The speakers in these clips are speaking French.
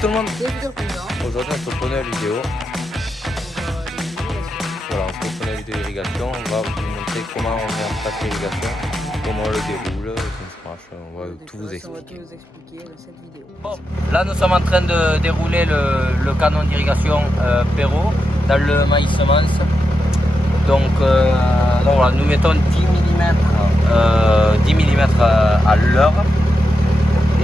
Tout le monde, aujourd'hui on se prenait la vidéo. Voilà, on se prenait la vidéo d'irrigation. On va vous montrer comment on met en place l'irrigation, comment on le déroule, comment ça marche. On va tout vous expliquer. Dans cette vidéo. Bon, là nous sommes en train de dérouler le canon d'irrigation Perrault dans le maïs semence. Donc voilà, nous mettons 10 mm à l'heure.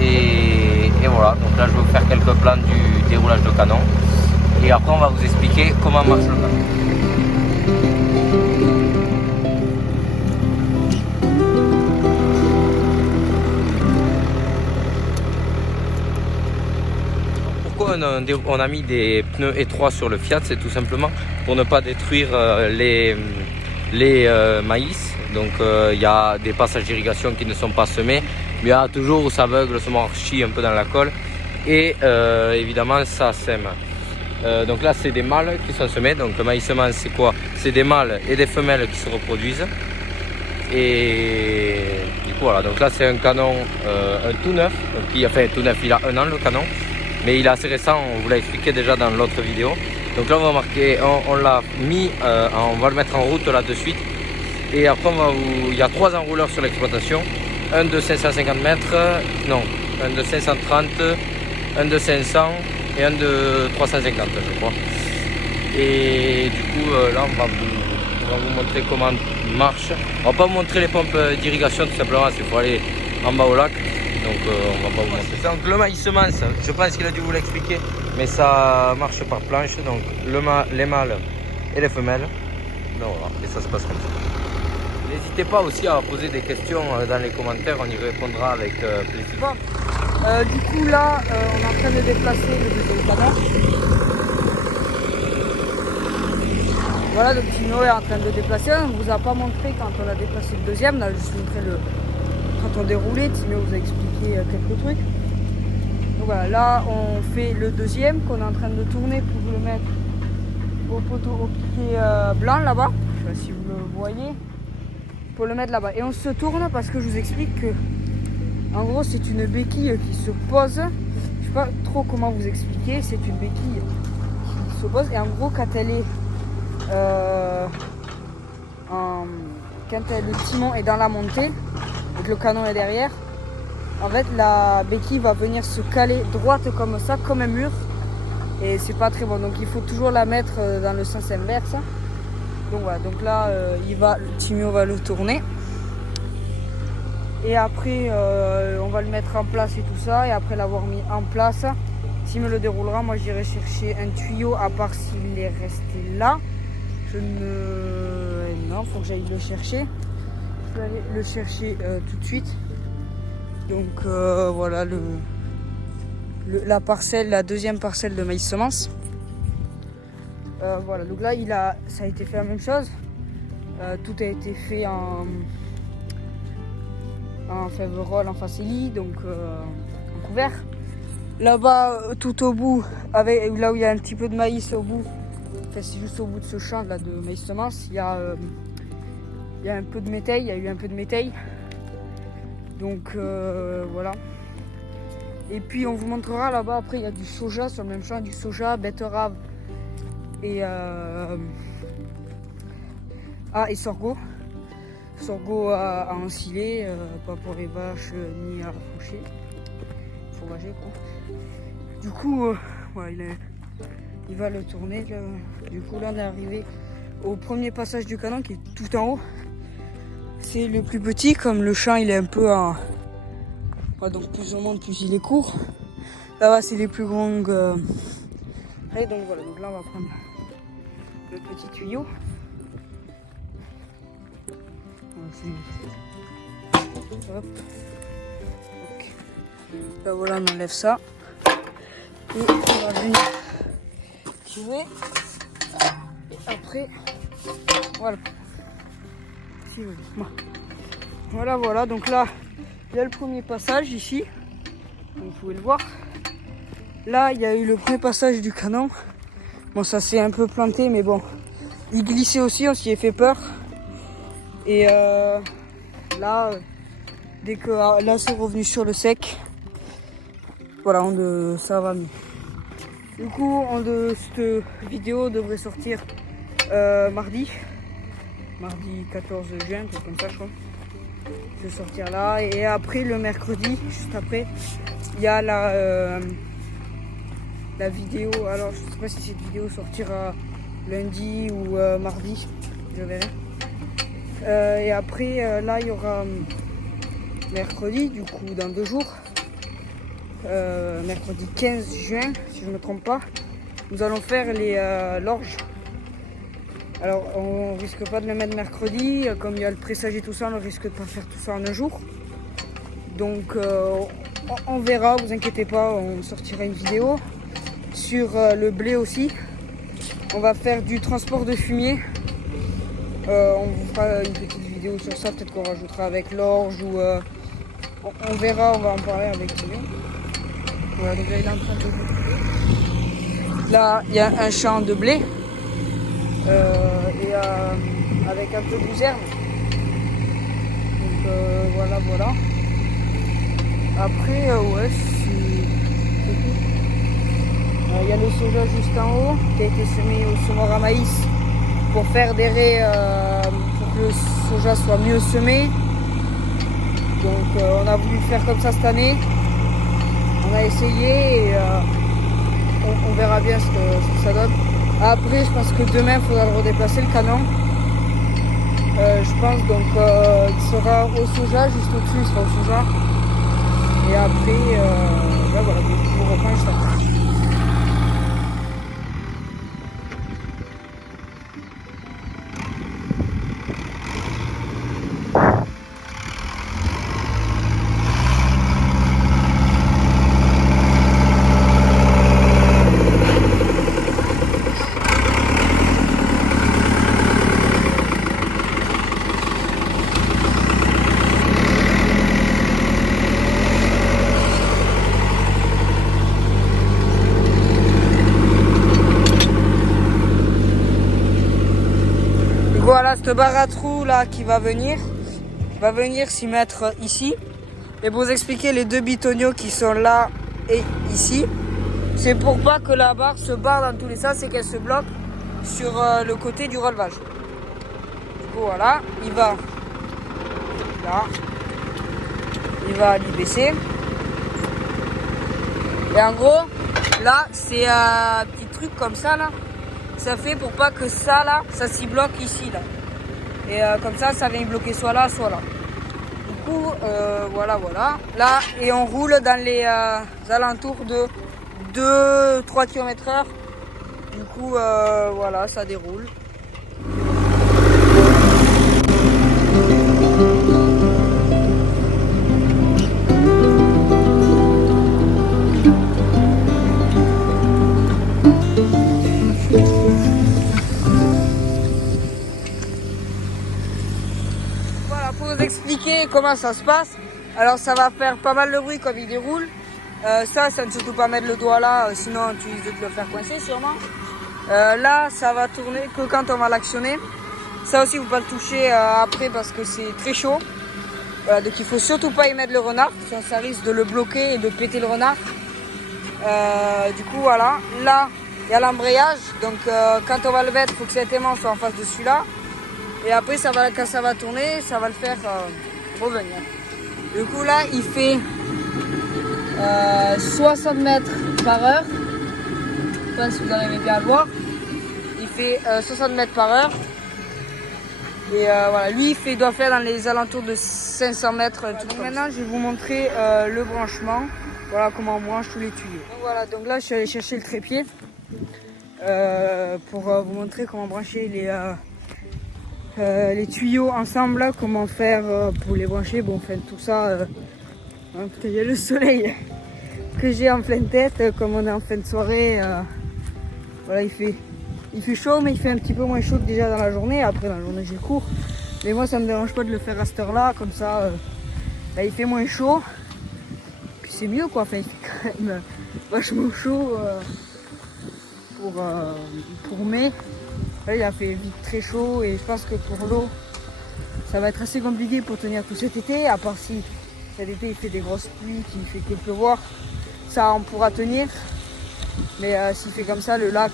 Et voilà, donc là je vais vous faire quelques plans du déroulage de canon. Et après on va vous expliquer comment marche le canon. Pourquoi on a mis des pneus étroits sur le Fiat? C'est tout simplement pour ne pas détruire les maïs. Donc il y a des passages d'irrigation qui ne sont pas semés, mais il y a toujours où ça beugle, se marchit un peu dans la colle, et évidemment ça sème. Donc là c'est des mâles qui sont semés. Donc le maïs semence c'est quoi? C'est des mâles et des femelles qui se reproduisent. Et du coup voilà, donc là c'est un canon un tout neuf, enfin tout neuf, il a 1 an le canon, mais il est assez récent, on vous l'a expliqué déjà dans l'autre vidéo. Donc là on va marquer, on l'a mis, on va le mettre en route là de suite. Et après il y a 3 enrouleurs sur l'exploitation, un de 550 mètres, non, un de 530, un de 500 et un de 350 je crois. Et du coup là on va vous montrer comment marche. On va pas vous montrer les pompes d'irrigation tout simplement, il faut aller en bas au lac. Donc on va pas vous montrer ça. Donc le maïs semence, je pense qu'il a dû vous l'expliquer, mais ça marche par planche. Donc les mâles et les femelles. Donc voilà, et ça se passe comme ça. N'hésitez pas aussi à poser des questions dans les commentaires, on y répondra avec plaisir. Bon, du coup là, on est en train de déplacer le deuxième canon. Voilà, donc Tino est en train de le déplacer. On ne vous a pas montré quand on a déplacé le deuxième, on a juste montré quand on déroulait. Tino vous a expliqué quelques trucs. Donc voilà, là on fait le deuxième qu'on est en train de tourner pour le mettre au poteau, au piquet blanc là-bas. Je sais pas si vous le voyez. Pour le mettre là-bas. Et on se tourne parce que je vous explique que en gros c'est une béquille qui se pose. Je sais pas trop comment vous expliquer. C'est une béquille qui se pose et en gros quand elle est le timon est dans la montée et que le canon est derrière, en fait la béquille va venir se caler droite comme ça, comme un mur, et c'est pas très bon. Donc il faut toujours la mettre dans le sens inverse. Donc voilà, donc là Timio va le tourner. Et après on va le mettre en place et tout ça. Et après l'avoir mis en place, Timio le déroulera. Moi j'irai chercher un tuyau, à part s'il est resté là. Non, faut que j'aille le chercher. Je vais aller le chercher tout de suite. Donc voilà la parcelle, la deuxième parcelle de maïs semence. Voilà, donc là ça a été fait la même chose. Tout a été fait en Faverolles, en Facelli, donc en couvert. Là-bas, tout au bout, là où il y a un petit peu de maïs au bout, enfin, c'est juste au bout de ce champ là de maïs semence, il y a un peu de métail, il y a eu un peu de métail. Donc voilà. Et puis on vous montrera là-bas, après il y a du soja sur le même champ, du soja, betterave et sorgho. Sorgho à ensiler, pas pour les vaches ni à faucher. Fourrager quoi. Du coup, voilà, il va le tourner. Là. Du coup là on est arrivé au premier passage du canon qui est tout en haut. C'est le plus petit, comme le champ il est un peu en... donc plus on monte, plus il est court. Là-bas c'est les plus grands. Et donc voilà, donc là on va prendre le petit tuyau. Hop. Okay. Là voilà, on enlève ça. Et on va venir jouer. Et après, voilà. Voilà, donc là, il y a le premier passage ici. Vous pouvez le voir. Là, il y a eu le premier passage du canon. Bon, ça s'est un peu planté, mais bon. Il glissait aussi, on s'y est fait peur. Et là, dès que là c'est revenu sur le sec, voilà, ça va mieux. Du coup, cette vidéo devrait sortir mardi 14 juin, tout comme ça je crois. Je vais sortir là et après le mercredi, juste après, il y a la vidéo. Alors je sais pas si cette vidéo sortira lundi ou mardi, je verrai. Et après là il y aura mercredi, du coup dans 2 jours, mercredi 15 juin si je ne me trompe pas, nous allons faire l'orge. Alors on risque pas de le mettre mercredi, comme il y a le pressage et tout ça, on risque de pas faire tout ça en un jour. Donc on verra, vous inquiétez pas, on sortira une vidéo. Sur le blé aussi, on va faire du transport de fumier. On vous fera une petite vidéo sur ça, peut-être qu'on rajoutera avec l'orge ou on verra, on va en parler avec Thierry. Voilà, donc là il est en train de couper. Là il y a un champ de blé. Et avec un peu de luzerne. Donc voilà. Après ouais, c'est tout. Il y a le soja juste en haut qui a été semé au semoir à maïs pour faire des raies pour que le soja soit mieux semé. Donc on a voulu le faire comme ça cette année. On a essayé et on verra bien ce que ça donne. Après, je pense que demain, il faudra le redéplacer, le canon. Je pense donc il sera au soja, juste au-dessus, il sera au soja. Et après, là, voilà, donc, je vous reprends juste après. Voilà, cette barre à trous là qui va venir s'y mettre ici. Et pour vous expliquer, les 2 bitonniaux qui sont là et ici, c'est pour pas que la barre se barre dans tous les sens, c'est qu'elle se bloque sur le côté du relevage. Du coup voilà, il va là, il va l'y baisser. Et en gros, là c'est un petit truc comme ça là. Ça fait pour pas que ça là, ça s'y bloque ici là. Et comme ça vient bloquer soit là, soit là. Du coup, voilà. Là, et on roule dans les alentours de 2-3 km/h. Du coup, voilà, ça déroule. Expliquer comment ça se passe. Alors ça va faire pas mal de bruit comme il déroule. Ça ne surtout pas mettre le doigt là, sinon tu risques de te le faire coincer sûrement. Là ça va tourner que quand on va l'actionner. Ça aussi vous pouvez pas le toucher après parce que c'est très chaud. Voilà, donc il faut surtout pas y mettre le renard, sinon ça risque de le bloquer et de péter le renard. Du coup voilà, là il y a l'embrayage, donc quand on va le mettre, il faut que cet aimant soit en face de celui-là. Et après, quand ça va tourner, ça va le faire revenir. Du coup, là, il fait 60 mètres par heure. Je ne sais pas si vous arrivez bien à le voir. Il fait 60 mètres par heure. Et voilà, lui, il doit faire dans les alentours de 500 mètres. Donc maintenant, je vais vous montrer le branchement. Voilà comment on branche tous les tuyaux. Donc, voilà, donc là, je suis allé chercher le trépied pour vous montrer comment brancher les tuyaux ensemble, là, comment faire pour les brancher. Bon, enfin tout ça, il y a le soleil que j'ai en pleine tête, comme on est en fin de soirée. Voilà, il fait chaud, mais il fait un petit peu moins chaud que déjà dans la journée. Après, dans la journée, j'ai cours. Mais moi, ça me dérange pas de le faire à cette heure-là, comme ça, là, il fait moins chaud. Puis c'est mieux, quoi. Enfin, il fait quand même vachement chaud pour mai. Là, il a fait vite très chaud et je pense que pour l'eau, ça va être assez compliqué pour tenir tout cet été. À part si cet été il fait des grosses pluies, qu'il fait que pleuvoir, ça on pourra tenir. Mais s'il fait comme ça, le lac,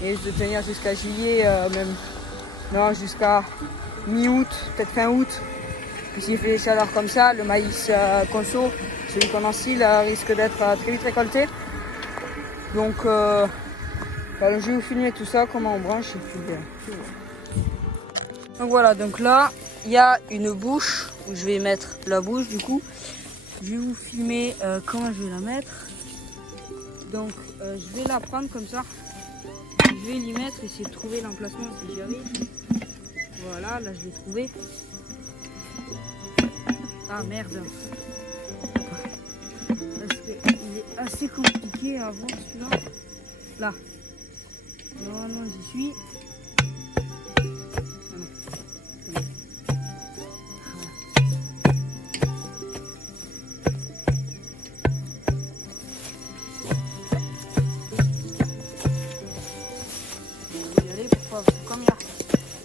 il risque de tenir jusqu'à juillet, même non, jusqu'à mi-août, peut-être fin août. Puis s'il fait des chaleurs comme ça, le maïs conso, celui qu'on ensile, risque d'être très vite récolté. Donc, je vais vous filmer tout ça, comment on branche. Et puis, donc voilà, donc là, il y a une bouche où je vais mettre la bouche du coup. Je vais vous filmer comment je vais la mettre. Donc, je vais la prendre comme ça. Je vais l'y mettre, essayer de trouver l'emplacement si j'y arrive. Voilà, là je l'ai trouvé. Ah merde. Parce qu'il est assez compliqué à voir celui-là. Là. Normalement j'y suis. Parce que comme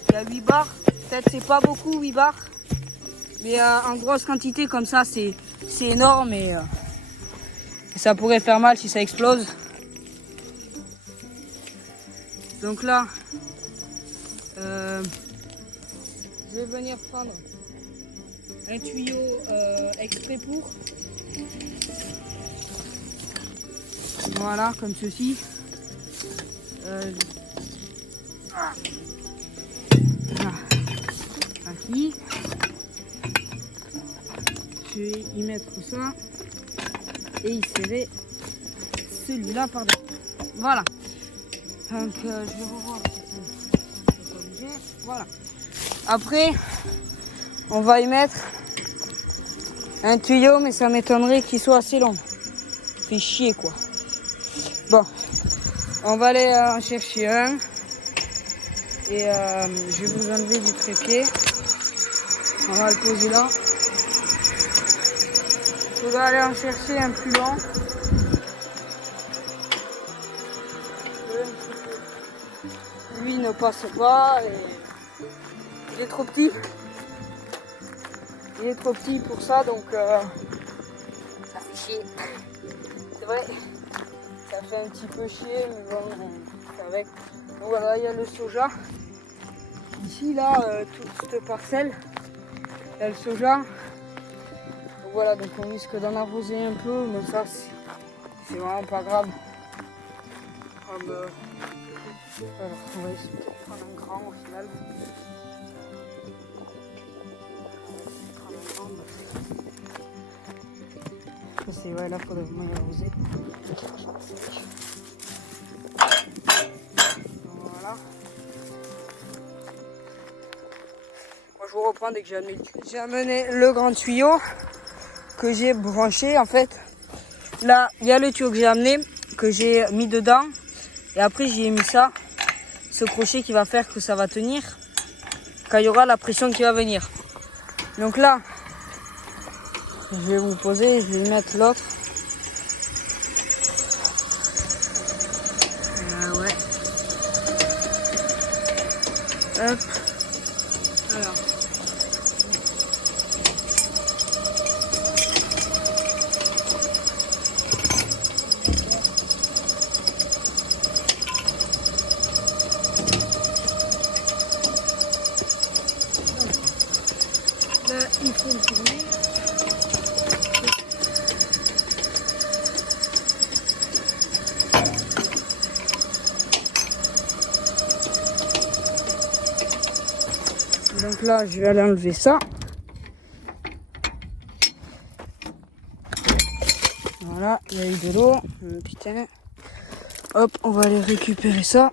il y a 8 barres, peut-être c'est pas beaucoup 8 barres, mais en grosse quantité comme ça c'est énorme et ça pourrait faire mal si ça explose. Donc là, je vais venir prendre un tuyau exprès pour. Voilà, comme ceci. Ici, je vais y mettre ça et y serrer celui-là par dedans. Voilà. Donc je vais revoir si ça peut bouger. Voilà. Après, on va y mettre un tuyau, mais ça m'étonnerait qu'il soit assez long. Fait chier quoi. Bon, on va aller en chercher un. Et je vais vous enlever du trépied. On va le poser là. Il faudra aller en chercher un plus long. Lui ne passe pas et il est trop petit. Il est trop petit pour ça, donc ça fait chier. C'est vrai, ça fait un petit peu chier, mais bon, on fait avec. Donc voilà, il y a le soja. Ici, là, toute cette parcelle, il y a le soja. Donc voilà, donc on risque d'en arroser un peu, mais ça, c'est vraiment pas grave. Comme, alors, on va essayer de prendre un grand au final. C'est ouais, là, il faudrait vraiment arroser. Voilà. Moi, je vous reprends dès que j'ai amené le grand tuyau que j'ai branché. En fait, là, il y a le tuyau que j'ai amené, que j'ai mis dedans. Et après, j'y ai mis ça, ce crochet qui va faire que ça va tenir quand il y aura la pression qui va venir. Donc là, je vais vous poser, je vais mettre l'autre. Ouais. Hop. Alors. Là, il faut le tourner. Donc là, je vais aller enlever ça. Voilà, il y a eu de l'eau. Putain. Hop, on va aller récupérer ça.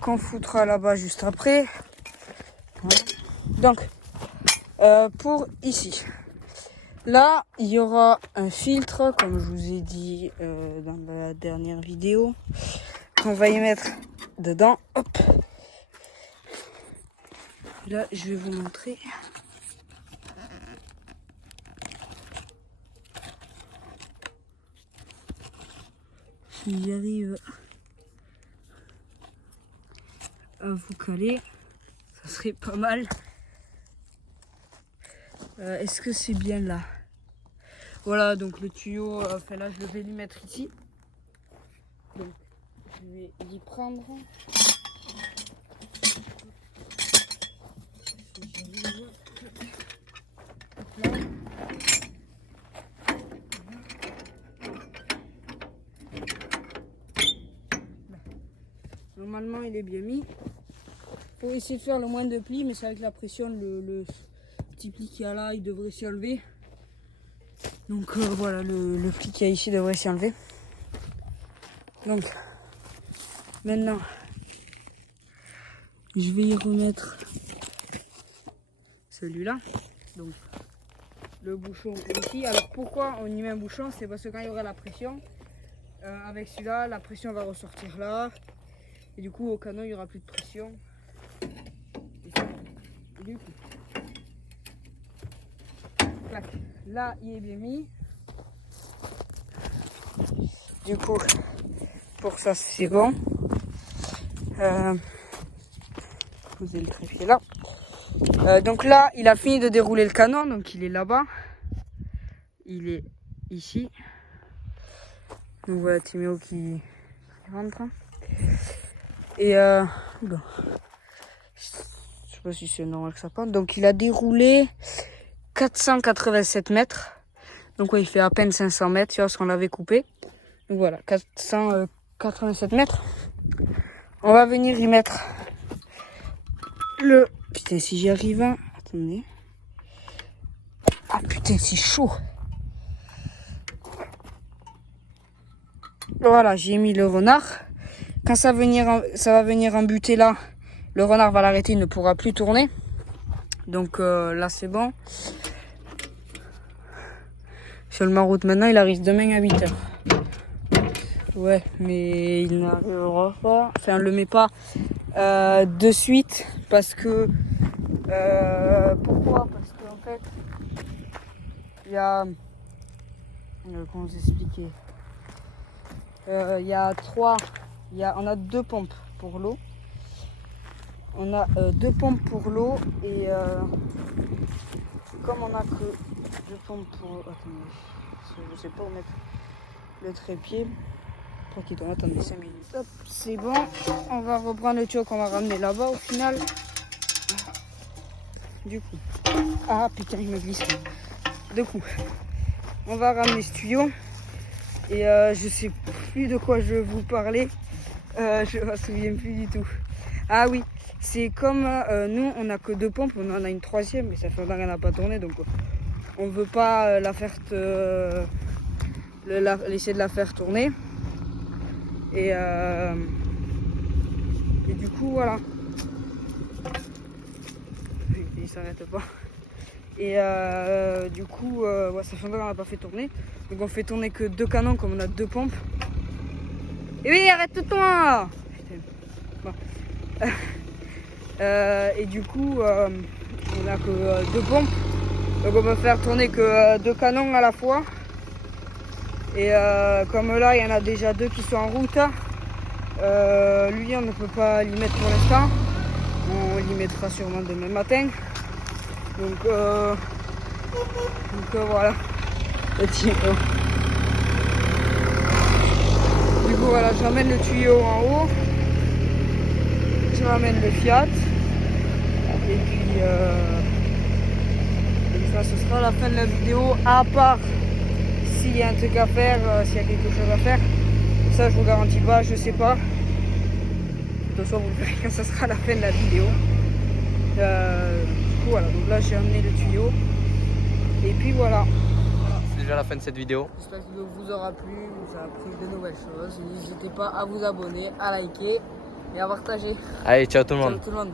Qu'on foutra là-bas juste après. Voilà. Donc, pour ici. Là, il y aura un filtre, comme je vous ai dit dans la dernière vidéo, qu'on va y mettre dedans. Hop. Là, je vais vous montrer. Si j'arrive à vous caler, ça serait pas mal. Est-ce que c'est bien là? Voilà, donc le tuyau, enfin là, je vais lui mettre ici. d'y prendre. Hop là. Normalement il est bien mis. Faut essayer de faire le moins de plis, mais c'est avec la pression, le petit pli qu'il y a là, il devrait s'y enlever. Donc voilà, le pli qu'il y a ici devrait s'y enlever. Donc maintenant, je vais y remettre celui-là. Donc le bouchon ici. Alors pourquoi on y met un bouchon? C'est parce que quand il y aura la pression, avec celui-là, la pression va ressortir là. Et du coup, au canon, il n'y aura plus de pression. Et du coup, clac. Là, il est bien mis. Du coup, pour ça, c'est bon. Posez le trépied là. Donc là, il a fini de dérouler le canon. Donc il est là-bas. Il est ici. Donc voilà, Timéo qui rentre. Et bon. Je sais pas si c'est normal que ça parte. Donc il a déroulé 487 mètres. Donc ouais, il fait à peine 500 mètres, tu vois, parce qu'on l'avait coupé. Donc voilà, 487 mètres. On va venir y mettre le... Putain, si j'y arrive, hein. Attendez. Ah putain, c'est chaud. Voilà, j'ai mis le renard. Quand ça va venir en butée là, le renard va l'arrêter, il ne pourra plus tourner. Donc là, c'est bon. Sur le maroute maintenant, il arrive demain à 8h. Ouais, mais il n'arrivera pas. Enfin, on le met pas de suite parce que... pourquoi? Parce qu'en fait, il y a... comment vous expliquer? Il y a on a 2 pompes pour l'eau. On a 2 pompes pour l'eau et comme on a que 2 pompes pour... Attendez, je sais pas où mettre le trépied. Pour qu'il tombe, attendez 5 minutes. Hop, c'est bon. On va reprendre le tuyau qu'on va ramener là-bas au final. Du coup. Ah putain, il me glisse. Du coup, on va ramener ce tuyau. Et je sais plus de quoi je vais vous parler. Je me souviens plus du tout. Ah oui, c'est comme nous, on n'a que 2 pompes, on en a une 3e, mais ça fait longtemps qu'elle n'a pas tourné, donc on veut pas la faire laisser de la faire tourner. Et du coup, voilà. Il s'arrête pas. Et du coup, ouais, ça fait longtemps qu'on n'a pas fait tourner. Donc on fait tourner que 2 canons comme on a 2 pompes. Et oui, arrête-toi! Bon. Et du coup, on a que 2 pompes. Donc on peut faire tourner que 2 canons à la fois. Et comme là, il y en a déjà 2 qui sont en route. Lui, on ne peut pas l'y mettre pour l'instant. On l'y mettra sûrement demain matin. Donc voilà. Du coup, voilà, je ramène le tuyau en haut. Je ramène le Fiat. Et puis, ça, ce sera la fin de la vidéo. À part s'il y a un truc à faire, s'il y a quelque chose à faire. Ça, je vous garantis pas, je sais pas. De toute façon, vous le verrez quand ça sera la fin de la vidéo. Voilà, donc là, j'ai amené le tuyau. Et puis voilà. C'est déjà la fin de cette vidéo. J'espère que la vidéo vous aura plu, vous a appris de nouvelles choses. N'hésitez pas à vous abonner, à liker et à partager. Allez, ciao tout le monde. Ciao tout le monde.